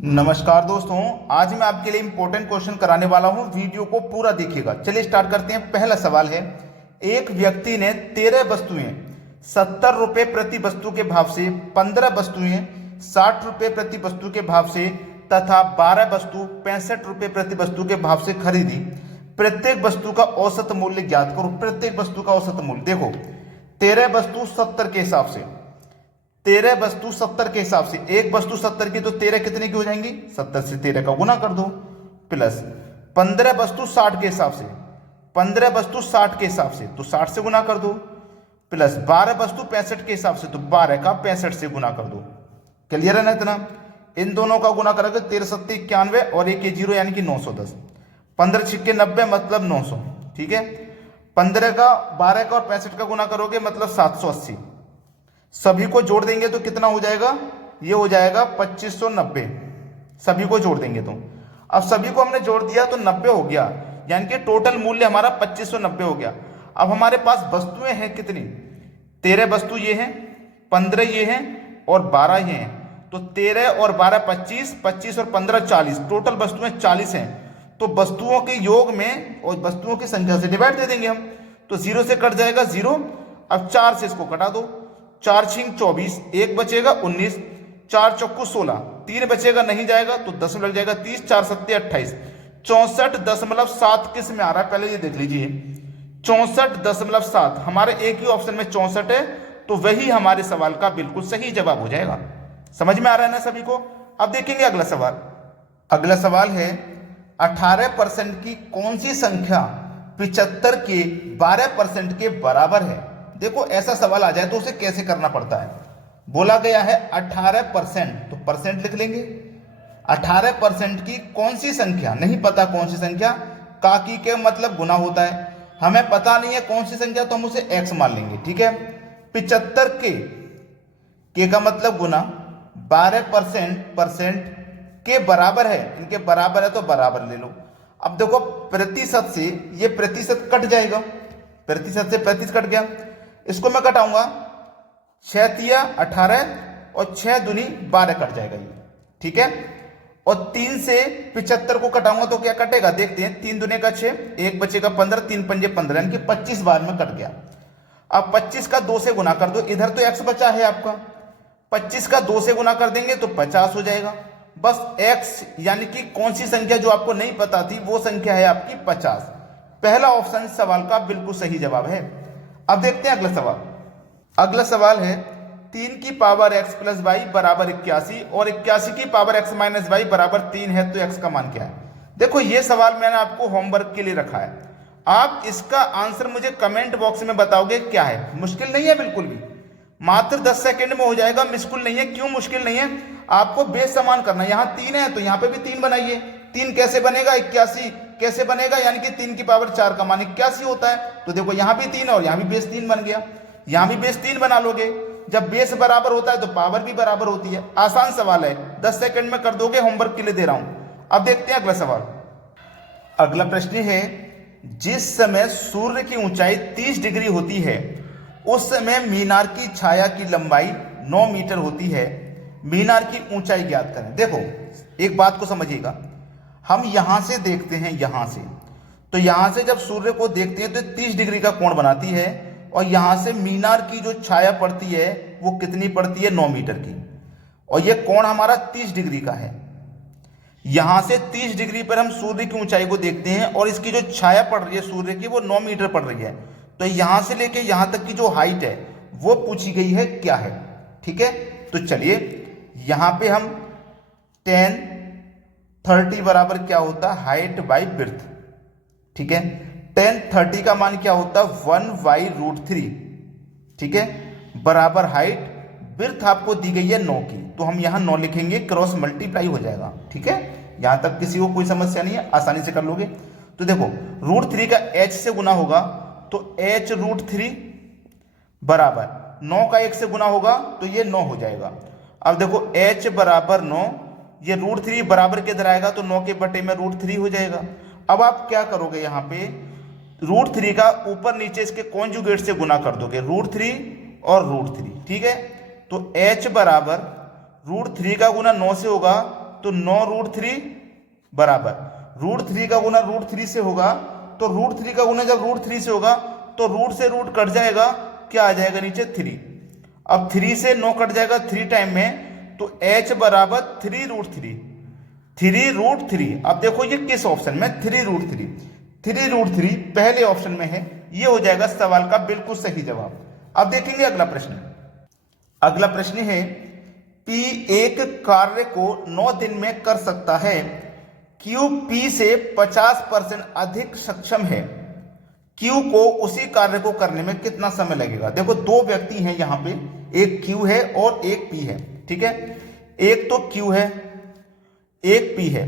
नमस्कार दोस्तों, आज मैं आपके लिए इंपॉर्टेंट क्वेश्चन कराने वाला हूं। वीडियो को पूरा देखिएगा। चलिए स्टार्ट करते हैं। पहला सवाल है, एक व्यक्ति ने 13 वस्तुएं 70 रुपए प्रति वस्तु के भाव से, 15 वस्तुएं 60 रुपए प्रति वस्तु के भाव से तथा 12 वस्तु 65 रुपए प्रति वस्तु के भाव से खरीदी। प्रत्येक वस्तु का औसत मूल्य ज्ञात करो। प्रत्येक वस्तु का औसत मूल्य देखो, 13 वस्तु 70 के हिसाब से, 13 वस्तु 70 के हिसाब से, एक वस्तु 70 की तो 13 कितने की हो जाएंगी? 70 से 13 का गुना कर दो, प्लस 15 वस्तु 60 के हिसाब से, 15 वस्तु 60 के हिसाब से तो 60 से गुना कर दो, प्लस 12 वस्तु 65 के हिसाब से तो 12 का 65 से गुना कर दो। क्लियर है ना? इतना इन दोनों का गुना करोगे 13 सत्ते 91 और एक 0 यानी कि 910। 15 छिक्के 90 मतलब 900। ठीक है, 15 का 12 का और 65 का गुना करोगे मतलब 780। सभी को जोड़ देंगे तो कितना हो जाएगा? ये हो जाएगा 2590। सभी को जोड़ देंगे तो, अब सभी को हमने जोड़ दिया तो 90 हो गया, यानी कि टोटल मूल्य हमारा 2590 हो गया। अब हमारे पास वस्तुएं हैं कितनी? 13 वस्तु ये हैं, 15 ये हैं और 12 ये हैं। तो 13 और 12 25, 25 और 15 40, टोटल वस्तुएं 40 हैं। तो वस्तुओं के योग में और वस्तुओं की संख्या से डिवाइड दे देंगे हम, तो 0 से कट जाएगा 0। अब 4 से इसको कटा दो, 4 छिंग 24, एक बचेगा 19, 4 चौको 16, 3 बचेगा नहीं जाएगा तो 10 लग जाएगा 30, 4 सत्ते 28, 64.7 किस में आ रहा है पहले ये देख लीजिए। 64.7 हमारे एक ही ऑप्शन में 64 है, तो वही हमारे सवाल का बिल्कुल सही जवाब हो जाएगा। समझ में आ रहा है ना सभी को? अब देखेंगे अगला सवाल। अगला सवाल है, 18% की कौन सी संख्या 75 के 12% के बराबर है? देखो, ऐसा सवाल आ जाए तो उसे कैसे करना पड़ता है। बोला गया है 18%, तो परसेंट लिख लेंगे। 18% की कौन सी संख्या, नहीं पता कौन सी संख्या, काकी के मतलब गुना होता है। हमें पता नहीं है कौन सी संख्या, तो हम उसे x मान लेंगे। ठीक है, 75 के का मतलब गुना, 12% के बराबर है, इनके बराबर है तो बराबर ले लो। अब देखो, प्रतिशत से ये प्रतिशत कट जाएगा, प्रतिशत से 35 कट गया, इसको मैं कटाऊंगा, 6 तिया 18 और 6 दूनी 12 कट जाएगा ये। ठीक है, और 3 से 75 को कटाऊंगा तो क्या कटेगा देखते हैं। 3 दूने का 6, एक बचेगा 15, 3 पंजे 15, यानी कि 25 बार में कट गया। अब 25 का 2 से गुना कर दो, इधर तो x बचा है आपका, 25 का 2 से गुना कर देंगे तो 50 हो जाएगा। बस x यानी कि कौन सी संख्या जो आपको नहीं पता थी वो संख्या है आपकी 50। पहला ऑप्शन सवाल का बिल्कुल सही जवाब है। अब देखते हैं अगला सवाल। अगला सवाल है, 3 की पावर x प्लस वाई बराबर 81 और 81 की पावर x माइनस वाई बराबर 3 है, तो x का मान क्या है? देखो, ये सवाल मैंने आपको होमवर्क के लिए रखा है। आप इसका आंसर मुझे कमेंट बॉक्स में बताओगे क्या है। मुश्किल नहीं है बिल्कुल भी, मात्र 10 सेकंड में हो जाएगा। मुश्किल नहीं है। क्यों मुश्किल नहीं है? आपको बेस समान करना। यहाँ 3 है तो यहाँ पे भी 3 बनाइए। 3 कैसे बनेगा? 81 कैसे बनेगा? यानी कि 3 की पावर 4 का मान 81 होता है। तो देखो, यहाँ भी 3 और यहाँ भी बेस 3 बन गया। यहाँ भी बेस 3 बना लोगे। जब बेस बराबर होता है तो पावर भी बराबर होती है। आसान सवाल है, 10 सेकंड में कर दोगे। होमवर्क के लिए दे रहा हूं। अब देखते हैं अगला सवाल। अगला प्रश्न है, जिस समय सूर्य की ऊंचाई 30 डिग्री होती है उस समय मीनार की छाया की लंबाई 9 मीटर होती है। मीनार की ऊंचाई ज्ञात करें। देखो, एक बात को समझिएगा, हम यहां से देखते हैं, यहां से, तो यहां से जब सूर्य को देखते हैं तो 30 डिग्री का कोण बनाती है, और यहां से मीनार की जो छाया पड़ती है वो कितनी पड़ती है? 9 मीटर की। और ये कोण हमारा 30 डिग्री का है। यहां से 30 डिग्री पर हम सूर्य की ऊंचाई को देखते हैं और इसकी जो छाया पड़ रही है सूर्य की वो 9 मीटर पड़ रही है। तो यहां से लेके यहां तक की जो हाइट है वो पूछी गई है क्या है। ठीक है, तो चलिए यहां पे हम 10 30 बराबर क्या होता है? Height by birth. ठीक है, 10 30 का मान क्या होता है? 1/√3। ठीक है, बराबर हाइट, बिर्थ आपको दी गई है 9 की, तो हम यहां 9 लिखेंगे, क्रॉस मल्टीप्लाई हो जाएगा। ठीक है, यहां तक किसी को कोई समस्या नहीं है, आसानी से कर लोगे। तो देखो, √3 का h से गुना होगा तो h√3 बराबर 9 का 1 से गुना होगा तो ये 9 हो जाएगा। अब देखो, h बराबर 9, ये √3 बराबर के इधर आएगा तो 9 के बटे में √3 हो जाएगा। अब आप क्या करोगे? यहाँ पे √3 का ऊपर नीचे इसके कॉन्जुगेट से गुना कर दोगे, √3 और √3। ठीक है, तो h बराबर √3 का गुना 9 से होगा तो 9√3 बराबर √3 का गुना √3 से होगा, तो √3 का गुना जब √3 से होगा तो रूट से रूट कट जाएगा, क्या आ जाएगा नीचे 3। अब 3 से 9 कट जाएगा 3 टाइम में, तो h बराबर 3√3 3√3। अब देखो ये किस ऑप्शन में 3√3 पहले ऑप्शन में है, ये हो जाएगा सवाल का बिल्कुल सही जवाब। अब देखेंगे अगला प्रश्न। अगला प्रश्न है P एक कार्य को 9 दिन में कर सकता है, Q P से 50% अधिक सक्षम है, Q को उसी कार्य को करने में कितना समय लगेगा। देखो दो व्यक्ति हैं यहाँ पे, एक Q है और एक P है, ठीक है। एक तो Q है, एक P है।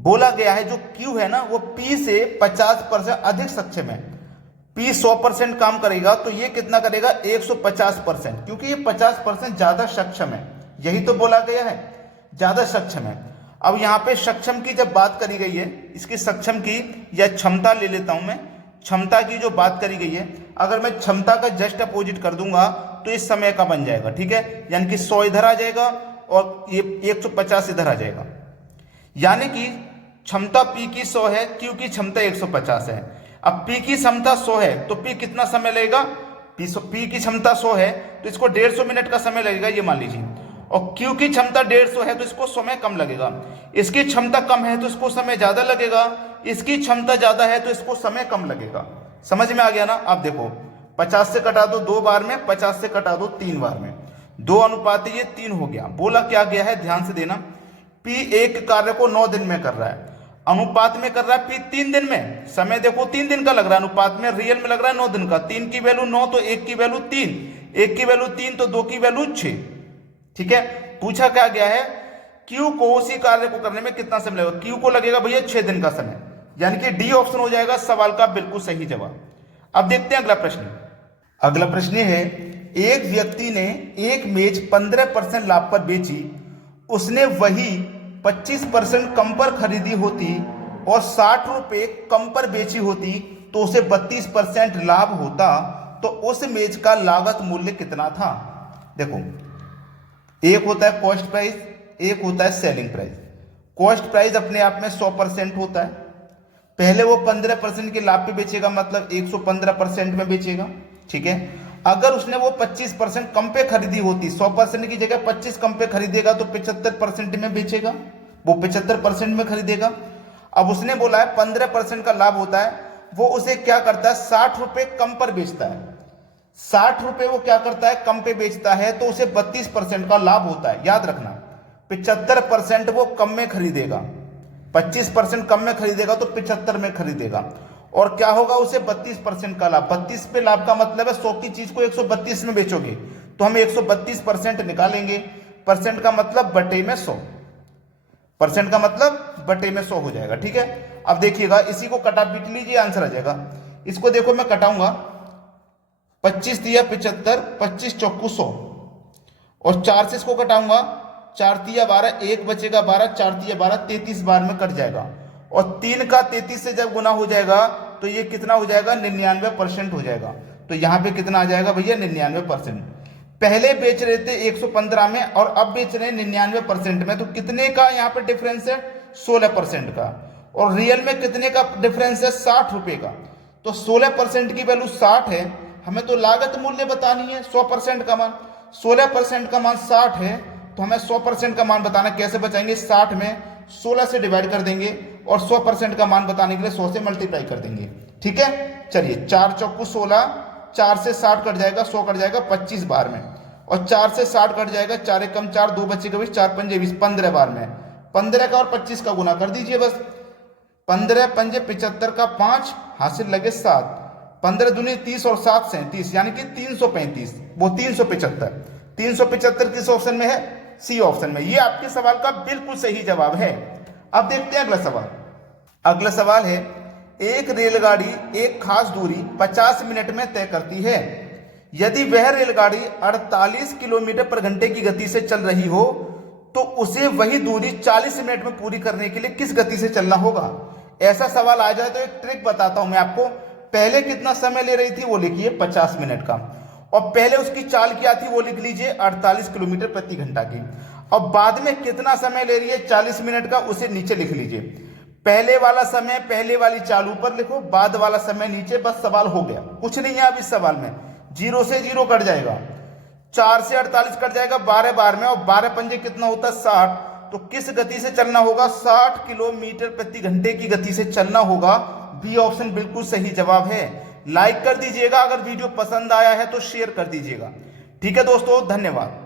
बोला गया है जो Q है ना वो P से 50% अधिक सक्षम है। P 100% काम करेगा तो ये कितना करेगा 150%, क्योंकि ये 50% ज्यादा सक्षम है, यही तो बोला गया है, ज्यादा सक्षम है। अब यहाँ पे सक्षम की जब बात करी गई है, इसकी सक्षम की या क्षमता ले लेता हूं मैं, क्षमता की जो बात करी गई है, अगर मैं क्षमता का जस्ट अपोजिट कर दूंगा तो इस समय का बन जाएगा, ठीक है। यानी कि 100 इधर आ जाएगा और ये 150 इधर आ जाएगा, यानी कि क्षमता P की 100 है, Q की क्षमता 150 है। अब P की क्षमता 100 है तो P कितना समय लगेगा, P की क्षमता 100 है तो इसको 150 मिनट का समय लगेगा, ये मान लीजिए। और Q की क्षमता 150 है तो इसको समय कम लगेगा। इसकी क्षमता कम है तो इसको समय ज्यादा लगेगा, इसकी क्षमता ज्यादा है तो इसको समय कम लगेगा। समझ में आ गया ना। अब देखो 50 से कटा दो 2 बार में, 50 से कटा दो 3 बार में, 2 अनुपात ये 3 हो गया। बोला क्या गया है, ध्यान से देना, P एक कार्य को 9 दिन में कर रहा है, अनुपात में कर रहा है P 3 दिन में। समय देखो 3 दिन का लग रहा है, अनुपात में रियल में लग रहा है 9 दिन का। 3 की वैल्यू 9 तो 1 की वैल्यू 3, 1 की वैल्यू 3 तो 2 की वैल्यू 6, ठीक है। पूछा क्या गया है, Q को उसी कार्य को करने में कितना समय लगेगा। Q को लगेगा भैया 6 दिन का समय, यानी कि डी ऑप्शन हो जाएगा सवाल का बिल्कुल सही जवाब। अब देखते हैं अगला प्रश्न। अगला प्रश्न है, एक व्यक्ति ने एक मेज 15% लाभ पर बेची, उसने वही 25% कम पर खरीदी होती और 60 रुपए कम पर बेची होती तो उसे 32% लाभ होता, तो उस मेज का लागत मूल्य कितना था। देखो एक होता है कॉस्ट प्राइस, एक होता है सेलिंग प्राइस। कॉस्ट प्राइस अपने आप में 100% होता है, पहले वो 15% के लाभ पे बेचेगा, मतलब 115% में बेचेगा, ठीक है। अगर उसने वो 25% कम पे खरीदी होती, 100% की जगह 25 कम पे खरीदेगा तो 75% में बेचेगा, वो 75% में खरीदेगा। अब उसने बोला है 15% का लाभ होता है, वो उसे क्या करता है 60 रुपए कम पर बेचता है। 60 रुपए वो क्या करता है कम पे बेचता है तो उसे 32% का लाभ होता है। याद रखना 75% वो कम में खरीदेगा, 25% कम में खरीदेगा तो 75 में खरीदेगा, और क्या होगा उसे 32% का लाभ। 32 पे लाभ का मतलब है 100 की चीज को 132 में बेचोगे तो हम 132% निकालेंगे, परसेंट का मतलब बटे में 100, परसेंट का मतलब बटे में 100 हो जाएगा, ठीक है। अब देखिएगा इसी को कटा पीट लीजिए, आंसर आ जाएगा। इसको देखो मैं कटाऊंगा, 25 दिया 75, 25 चौकू 100, और 4 से इसको कटाऊंगा, 4 तिया 12, 1 बचेगा 12, 4 तिया 12, 33 बार में कट जाएगा। और 3 का 33 से जब गुना हो जाएगा तो ये कितना हो जाएगा 99% हो जाएगा। तो यहाँ पे कितना आ जाएगा भैया 99%। पहले बेच रहे थे 115 में और अब बेच रहे हैं 99% में, तो कितने का यहाँ पे डिफरेंस है 16% का, और रियल में कितने का डिफरेंस है 60 रुपए का। तो 16% की वैल्यू 60 है, हमें तो लागत मूल्य बतानी है 100% का मान, 16% का मान 60 है, तो हमें 100% का मान बताना। कैसे बचाएंगे, 60 में 16 से डिवाइड कर देंगे और 100% का मान बताने के लिए 100 से मल्टीप्लाई कर देंगे, ठीक है। चलिए 4 चौकू 16, 4 से 60 कट जाएगा, 100 कट जाएगा 25 बार में, और 4 से 60 कट जाएगा, 4 एकम 4, 2 बचेगा 20, 4 पंजे 20, 15 बार में। 15 का और 25 का गुना कर दीजिए बस, 15 पंजे 75 का 5 हासिल लगे 7, 15 दूनी 30 और 7 37, यानी कि 335, वो 375। 375 किस ऑप्शन में है, सी ऑप्शन में। ये आपके सवाल का बिल्कुल सही जवाब है। अब देखते हैं अगला सवाल। अगला सवाल है, एक रेलगाड़ी एक खास दूरी 50 मिनट में तय करती है, यदि वह रेलगाड़ी 48 किलोमीटर पर घंटे की गति से चल रही हो तो उसे वही दूरी 40 मिनट में पूरी करने के लिए किस गति से चलना होगा। ऐसा सवाल आ जाए तो एक ट्रिक बताता हूं मैं आपको। पहले कितना समय ले रही थी वो लिखिए 50 मिनट का, और पहले उसकी चाल क्या थी वो लिख लीजिए 48 किलोमीटर प्रति घंटा की। और बाद में कितना समय ले रही है 40 मिनट का, उसे नीचे लिख लीजिए। पहले वाला समय पहले वाली चालू पर लिखो, बाद वाला समय नीचे, बस सवाल हो गया। कुछ नहीं है अब इस सवाल में, 0 से 0 कट जाएगा, 4 से 48 कट जाएगा 12 बार में, और 12 पंजे कितना होता है 60। तो किस गति से चलना होगा, 60 किलोमीटर प्रति घंटे की गति से चलना होगा। बी ऑप्शन बिल्कुल सही जवाब है। लाइक कर दीजिएगा, अगर वीडियो पसंद आया है तो शेयर कर दीजिएगा। ठीक है दोस्तों, धन्यवाद।